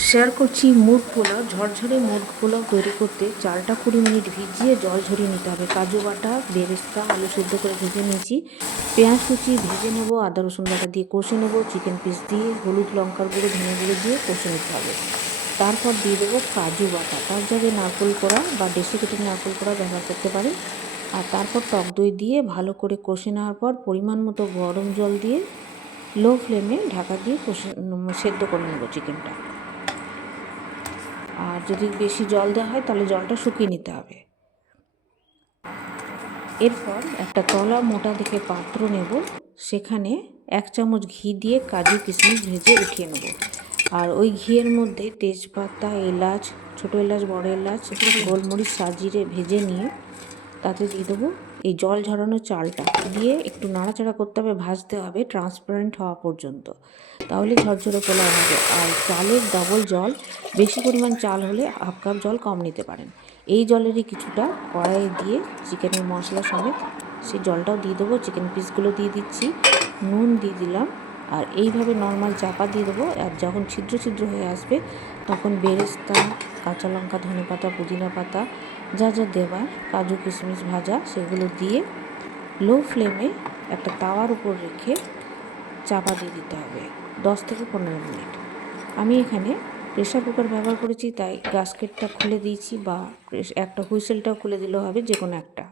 Share করছি মুগ পোলাও। ঝরঝরে মুগ পোলাও তৈরি করতে চালটা 20 মিনিট ভিজিয়ে জল ঝরিয়ে নিতে হবে। কাজু বাটা, বেরেস্তা, আলু সেদ্ধ করে ভেজে নিয়েছি। পেঁয়াজ কুচি ভেজে নেবো, আদা রসুন বাটা দিয়ে কষে নেবো। চিকেন পিস দিয়ে হলুদ লঙ্কার গুঁড়ো ধনে গুঁড়ো দিয়ে কষে নিতে হবে। তারপর দিয়ে দেবো কাজু বাটা, তার জায়গায় নারকেল কোড়া বা ডেসিকেটেড নারকেল কোড়া ব্যবহার করতে পারেন। আর তারপর টক দই দিয়ে ভালো করে কষে নেওয়ার পর পরিমাণ মতো গরম জল দিয়ে লো ফ্লেমে ঢাকা দিয়ে সেদ্ধ করে নেবো চিকেনটা। আর যদি বেশি জল দেওয়া হয় তাহলে জলটা শুকিয়ে নিতে হবে। এরপর একটা তলা মোটা দেখে পাত্র নেব, সেখানে 1 চামচ ঘি দিয়ে কাজু কিশমিশ ভেজে উঠিয়ে নেব। আর ওই ঘিয়ের মধ্যে তেজপাতা, এলাচ, ছোটো এলাচ, বড় এলাচ, গোলমরিচ সাজিয়ে ভেজে নিয়ে তাতে দিয়ে দেবো এই জল ঝরানো চালটা দিয়ে একটু নাড়াচাড়া করতে হবে, ভাজতে হবে ট্রান্সপারেন্ট হওয়া পর্যন্ত, তাহলে ঝরঝরে পোলাও হবে। আর চালের ডবল জল, বেশি পরিমাণ চাল হলে 1/2 কাপ জল কম নিতে পারেন। এই জলেরই কিছুটা কড়াইয়ে দিয়ে চিকেনের মশলা সমেত সেই জলটাও দিয়ে দেবো। চিকেন পিসগুলো দিয়ে দিচ্ছি, নুন দিয়ে দিলাম। আর এইভাবে নর্মাল চাপা দিয়ে দেবো। আর যখন ছিদ্র ছিদ্র হয়ে আসবে তখন বেরেস্তা, কাঁচা লঙ্কা, ধনে পাতা, পুদিনা পাতা, যা যা দেবার, কাজু কিশমিশ ভাজা, সেগুলো দিয়ে লো ফ্লেমে একটা তাওয়ার উপর রেখে চাপা দিয়ে দিতে হবে 10 থেকে 15 মিনিট। আমি এখানে প্রেশার কুকার ব্যবহার করেছি, তাই গ্যাসকেটটা খুলে দিয়েছি, বা একটা হুইসেলটাও খুলে দিলেও হবে, যে কোনো একটা।